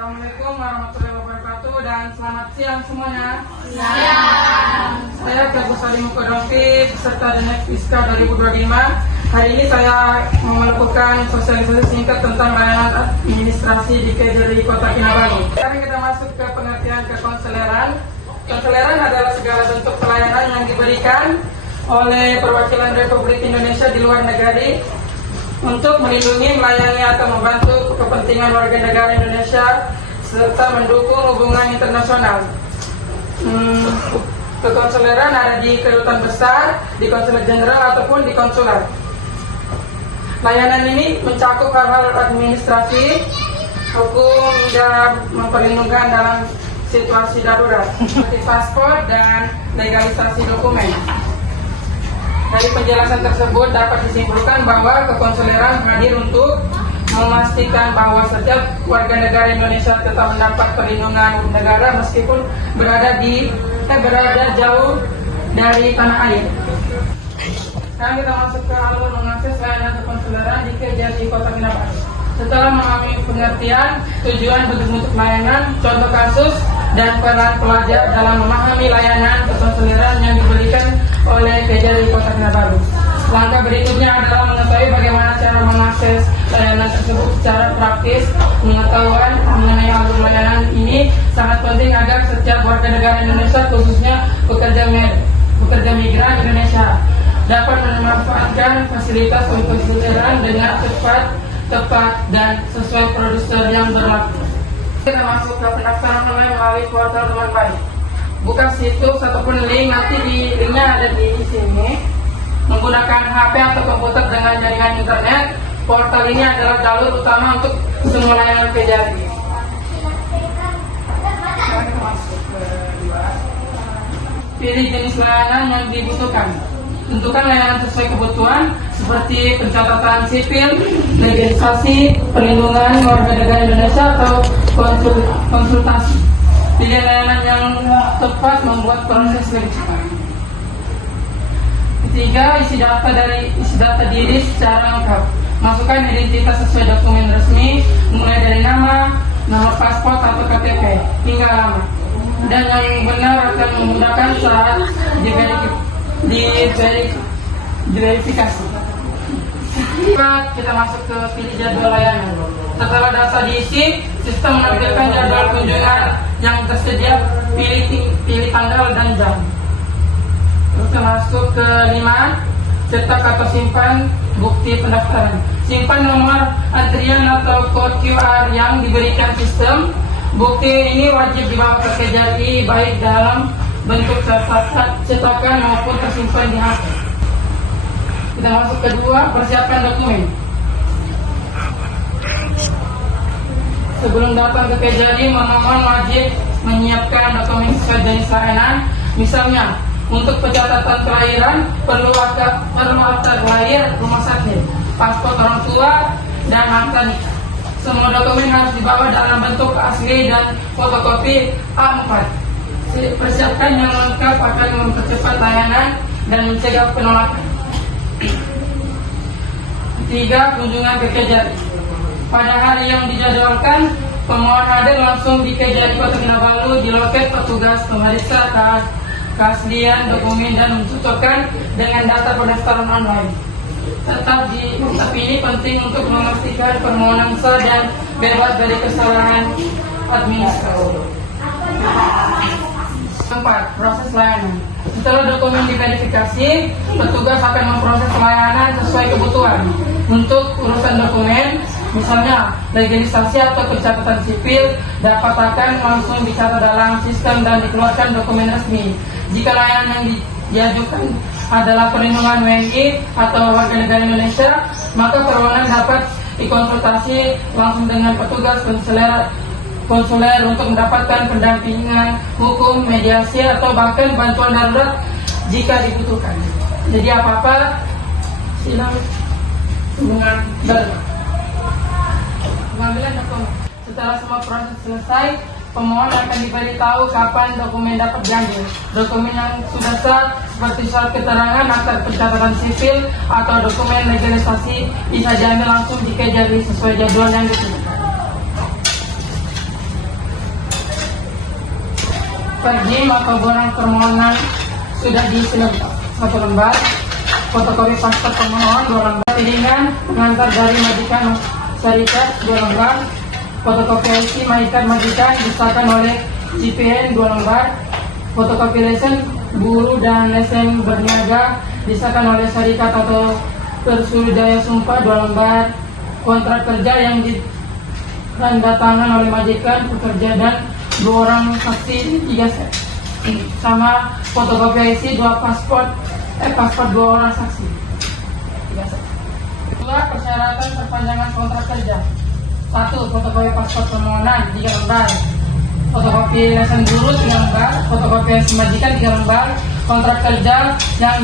Assalamualaikum warahmatullahi wabarakatuh dan selamat siang semuanya. Siang. Saya Teguh Salim Mukodofi beserta dengan Fiska 2025. Hari ini saya melakukan sosialisasi singkat tentang layanan administrasi di Kejari Kota Kinabalu. Sekarang kita masuk ke pengertian kekonseleran. Konseleran adalah segala bentuk pelayanan yang diberikan oleh perwakilan Republik Indonesia di luar negeri untuk melindungi, melayani atau membantu kepentingan warga negara Indonesia serta mendukung hubungan internasional. Kekonsuleran ada di kedutaan besar, di konsulat jenderal ataupun di konsulat. Layanan ini mencakup hal-hal administrasi, hukum hingga memperlindungan dalam situasi darurat, seperti paspor dan legalisasi dokumen. Dari penjelasan tersebut dapat disimpulkan bahwa kekonsuleran hadir untuk memastikan bahwa setiap warga negara Indonesia tetap mendapat perlindungan negara meskipun berada jauh dari tanah air. Sekarang kita masuk ke alur mengakses layanan kekonsuleran di Kejari Kota Kinabalu. Setelah memahami pengertian, tujuan, bentuk-bentuk layanan, contoh kasus, dan peran pelajar dalam memahami layanan kekonsuleran yang diberikan oleh Kejari Kota Kinabalu. Langkah berikutnya adalah mengetahui bagaimana cara mengakses layanan tersebut secara praktis. Pengetahuan mengenai alur layanan ini sangat penting agar setiap warga negara Indonesia, khususnya pekerja migran Indonesia, dapat memanfaatkan fasilitas kekonsuleran dengan cepat, tepat, dan sesuai prosedur yang berlaku. Kita masuk ke pendaftaran online melalui portal Teman Baik. Buka situs ataupun link, nanti linknya ada di sini. Menggunakan HP atau komputer dengan jaringan internet, portal ini adalah jalur utama untuk semua layanan Kejari. Sekarang kita masuk ke 2. Pilih jenis layanan yang dibutuhkan. Tentukan layanan sesuai kebutuhan seperti pencatatan sipil, legalisasi, perlindungan warga negara Indonesia atau konsultasi. Pilih layanan yang tepat membuat proses lebih cepat. Ketiga, isi data diri secara lengkap. Masukkan identitas sesuai dokumen resmi, mulai dari nama paspor atau KTP hingga alamat. Dan yang benar akan memudahkan saat diverifikasi. Kita masuk ke pilih jadwal layanan. Setelah data diisi, sistem menampilkan jadwal kunjungan yang tersedia. Pilih tanggal dan jam. Kita masuk ke 5. Cetak atau simpan bukti pendaftaran. Simpan nomor antrian atau kode QR yang diberikan sistem. Bukti ini wajib dibawa ke Kejari baik dalam bentuk cetakan maupun tersimpan di HP. Kita masuk ke 2, persiapkan dokumen. Sebelum datang ke Kejari, pemohon wajib menyiapkan dokumen sesuai jenis layanan. Misalnya, untuk pencatatan kelahiran perlu akta lahir rumah sakit, paspor orang tua, dan akta nikah. Semua dokumen harus dibawa dalam bentuk asli dan fotokopi A4. Persiapkan yang lengkap akan mempercepat layanan dan mencegah penolakan. 3. Kunjungan ke Kejari. Pada hari yang dijadwalkan, pemohon hadir langsung di Kejari Kota Kinabalu di loket petugas pemeriksa keaslian dokumen dan mencocokkan dengan data pendaftaran online. Tapi ini penting untuk memastikan permohonan sah dan bebas dari kesalahan administrasi. 4. Proses layanan. Setelah dokumen diverifikasi, petugas akan memproses layanan sesuai kebutuhan. Untuk urusan dokumen, misalnya legalisasi atau pencatatan sipil, dapat akan langsung dicatat dalam sistem dan dikeluarkan dokumen resmi. Jika layanan yang diajukan adalah perlindungan WNI atau warga negara Indonesia, maka permohonan dapat dikonsultasi langsung dengan petugas konsuler untuk mendapatkan pendampingan hukum, mediasi, atau bahkan bantuan darurat jika dibutuhkan. Jadi apa-apa silang hubungan darurat. Pengambilan dokumen. Setelah semua proses selesai, pemohon akan diberitahu kapan dokumen dapat diambil. Dokumen yang sudah sah seperti surat keterangan, akta pencatatan sipil, atau dokumen legalisasi bisa diambil langsung di Kejari sesuai jadwal yang ditentukan. Perdim atau barang permohonan sudah diisi lengkap 1 lembar. Fotokopi paspor pemohon 2 lembar. Piringan pengantar dari majikan syarikat 2 lembar. Fotokopi IC majikan majikan disahkan oleh CPN 2 lembar. Fotokopi lesen guru dan lesen berniaga disahkan oleh syarikat atau Persurjaya Sumpah 2 lembar. Kontrak kerja yang ditandatangan oleh majikan pekerja dan 2 orang saksi 3 set. Sama fotokopi IC 2 paspor 2 orang saksi 3 set. 2 persyaratan perpanjangan kontrak kerja. 1. Fotokopi paspor permohonan 3 lembar. Fotokopi lesen guru 3 lembar. Fotokopi IC majikan 3 lembar. Kontrak kerja yang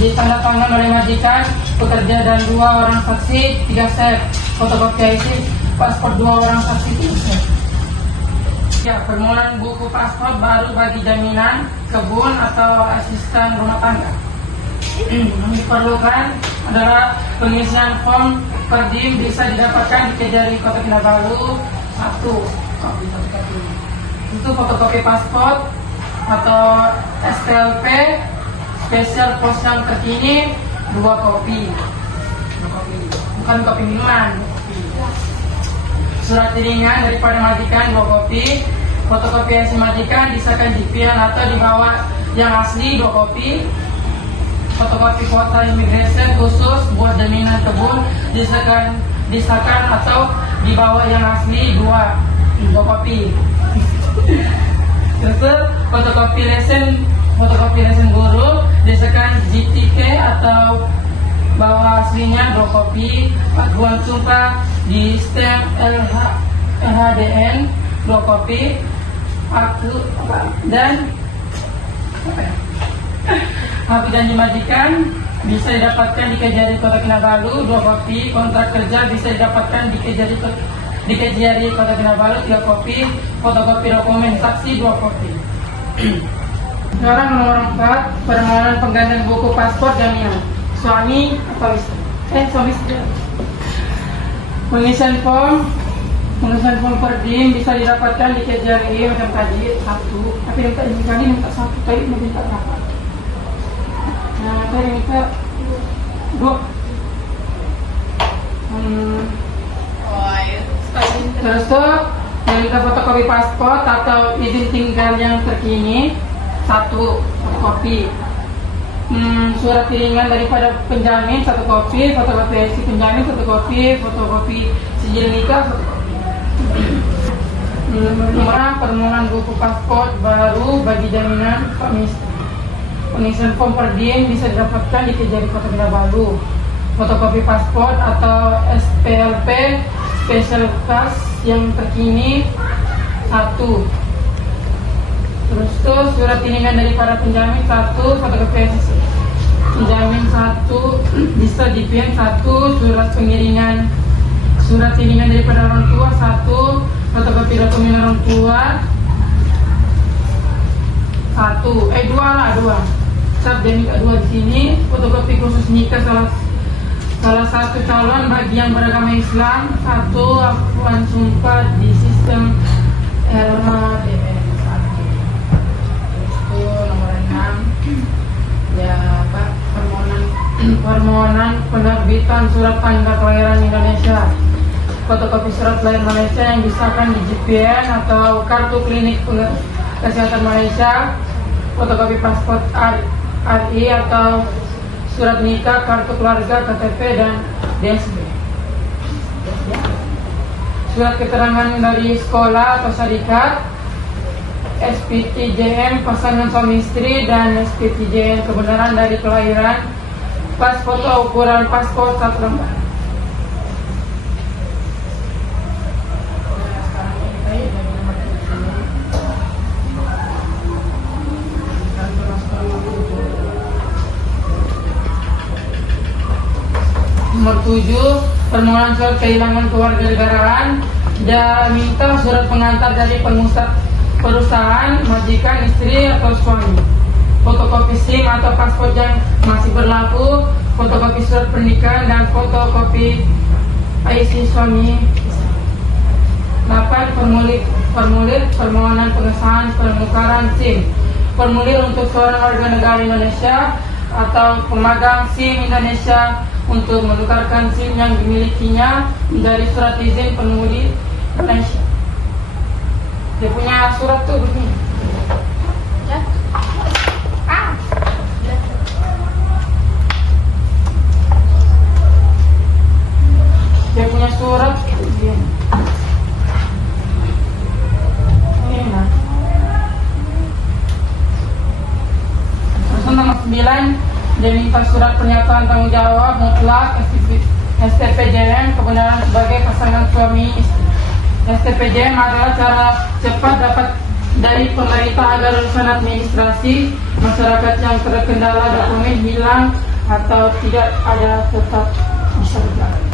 ditandatangan oleh majikan pekerja dan 2 orang saksi 3 set. Fotokopi IC paspor 2 orang saksi 3 set. Ya, permohonan buku paspor baru bagi jaminan kebun atau asisten rumah tangga. Yang diperlukan adalah pengisian form Perdim bisa didapatkan di Kejari Kota Kinabalu 1 kopi. Itu fotokopi paspor atau SPLP spesial pos yang terkini 2 kopi. Bukan kopi minuman. Surat piringan daripada majikan 2 kopi. Fotokopi IC majikan disahkan JPN atau dibawa yang asli 2 kopi. Fotokopi kuota imigrasi khusus buat jaminan kebun disahkan atau dibawa yang asli 2 kopi. Terus fotokopi lesen guru disahkan JTK atau bawa aslinya 2 kopi. Aduan sumpah di stem LHDN 2 kopi. Dan hak janji majikan bisa didapatkan di Kejari Kota Kinabalu 2 kopi. Kontrak kerja bisa didapatkan di Kejari Kota Kinabalu 3 kopi. Fotokopi dokumen saksi 2 kopi. Sekarang nomor 4, permohonan penggantian buku paspor jaminan suami atau istri. Suami istri. Pengisian form Perdim bisa didapatkan di Kejari macam tadi 1. Tapi minta ini kali minta 1, tadi minta berapa? Nah, tadi minta 2. Terus minta fotokopi paspor atau izin tinggal yang terkini 1 fotokopi. Surat piringan daripada penjamin 1 kopi. Fotokopi IC penjamin 1 kopi. Fotokopi sijil nikah 1 kopi. Nomor permohonan buku paspor baru bagi jaminan suami istri. Pengisian form Perdim bisa didapatkan di Kejari Kota Kinabalu. Fotokopi paspor atau SPLP special class yang terkini 1. Terus tuh surat piringan daripada penjamin 1, fotokopi IC penjamin 1 bisa JPN 1, surat piringan daripada orang tua 1, fotokopi dokumen orang tua 1, 2 lah 2. Cap dan nikah 2 di sini. Fotokopi khusus nikah salah satu calon bagi yang beragama Islam 1, akuan sumpah di sistem LHDN 1. Itu nomor 6. Ya, Pak, permohonan penerbitan surat tanda kelahiran Indonesia. Fotokopi surat lahir Malaysia yang disahkan di JPN atau kartu klinik kesehatan Malaysia. Fotokopi paspor RI atau surat nikah, kartu keluarga, KTP dan DSB. Surat keterangan dari sekolah atau syarikat, SPTJM pasangan suami istri dan SPTJM kebenaran dari kelahiran. Pas foto ukuran paspor 1 lembar. Nomor 7, permohonan surat kehilangan kewarganegaraan. Dia minta surat pengantar dari perusahaan, majikan, istri atau suami. Fotokopi SIM atau paspor yang masih berlaku, fotokopi surat pernikahan dan fotokopi IC suami. 8, Formulir permohonan pengesahan penukaran SIM. Formulir untuk seorang warga negara Indonesia atau pemagang SIM Indonesia untuk menukarkan SIM yang dimilikinya dari surat izin pengemudi Indonesia. Dia punya surat tuh begini. Dia punya surat begini. Ini nah. Terus nomor 9, dia minta surat pernyataan tanggung jawab mutlak STPJM kebenaran sebagai pasangan suami istri. STPJM adalah cara cepat dapat dari pemerintah agar urusan administrasi masyarakat yang terkendala dokumen hilang atau tidak ada tetap bisa berjalan.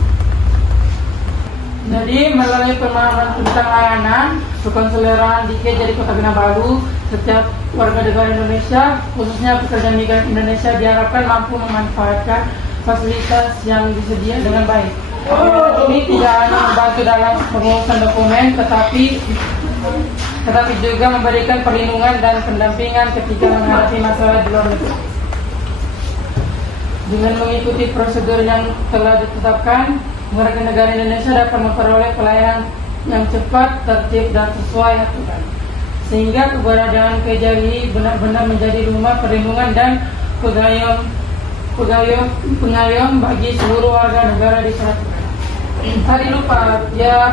Jadi melalui pemahaman tentang layanan kekonsuleran di KJRI Kota Kinabalu, setiap warga negara Indonesia, khususnya pekerja migran Indonesia, diharapkan mampu memanfaatkan fasilitas yang disedia dengan baik. Ini tidak hanya membantu dalam pengurusan dokumen, tetapi juga memberikan perlindungan dan pendampingan ketika menghadapi masalah di luar negeri. Dengan mengikuti prosedur yang telah ditetapkan, warga negara Indonesia dapat memperoleh pelayanan yang cepat, tertib, dan sesuai aturan, sehingga keberadaan KJRI benar-benar menjadi rumah perlindungan dan pengayom bagi seluruh warga negara di saat tadi lupa ya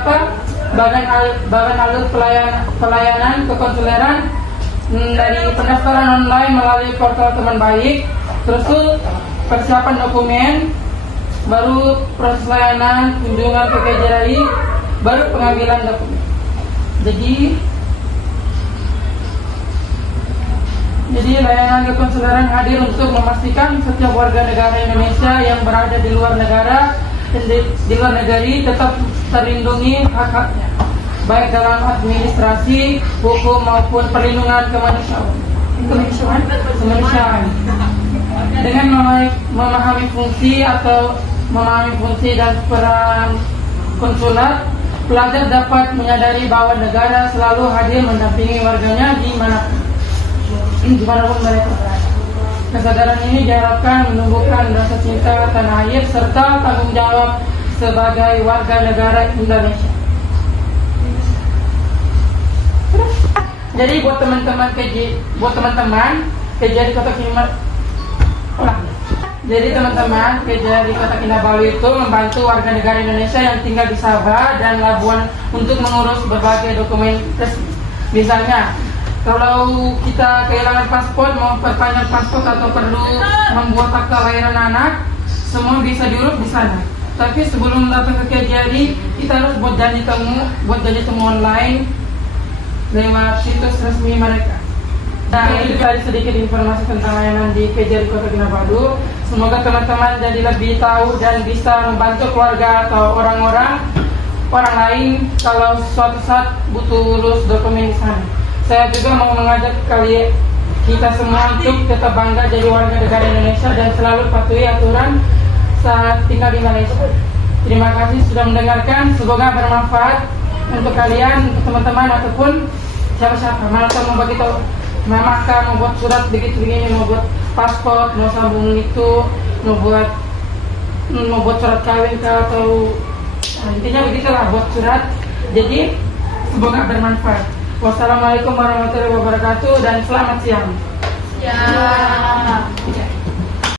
bagan alur pelayanan kekonsuleran dari pendaftaran online melalui portal Teman Baik, terus persiapan dokumen, baru proses layanan kunjungan ke KJRI, baru pengambilan dokumen. Jadi layanan kekonsuleran hadir untuk memastikan setiap warga negara Indonesia yang berada di luar negara di luar negeri tetap terlindungi hak-haknya, baik dalam administrasi, hukum maupun perlindungan kemanusiaan. Dengan memahami fungsi dan peran konsulat, pelajar dapat menyadari bahwa negara selalu hadir mendampingi warganya dimanapun mereka berada. Kesadaran ini diharapkan menumbuhkan rasa cinta tanah air serta tanggung jawab sebagai warga negara Indonesia. Jadi buat teman-teman KJRI Kota Kinabalu, jadi teman-teman KJRI Kota Kinabalu itu membantu warga negara Indonesia yang tinggal di Sabah dan Labuan untuk mengurus berbagai dokumen resmi. Misalnya, kalau kita kehilangan paspor, mau perpanjang paspor atau perlu membuat akta lahiran anak, semua bisa diurus di sana. Tapi sebelum datang ke KJRI, kita harus buat janji temu online lewat situs resmi mereka. Nah, itu tadi sedikit informasi tentang layanan di KJRI Kota Kinabalu. Semoga teman-teman jadi lebih tahu dan bisa membantu keluarga atau orang lain kalau suatu saat butuh urus dokumen di sana. Saya juga mau mengajak kita semua untuk tetap bangga jadi warga negara Indonesia dan selalu patuhi aturan saat tinggal di Malaysia. Terima kasih sudah mendengarkan. Semoga bermanfaat untuk kalian, untuk teman-teman ataupun siapa-siapa. Malah mau bagi tahu, mau buat surat begini, mau buat paspor, mau sambung itu, mau buat surat kawin atau intinya begitulah, buat surat. Jadi semoga bermanfaat. Wassalamualaikum warahmatullahi wabarakatuh dan selamat siang. Ya.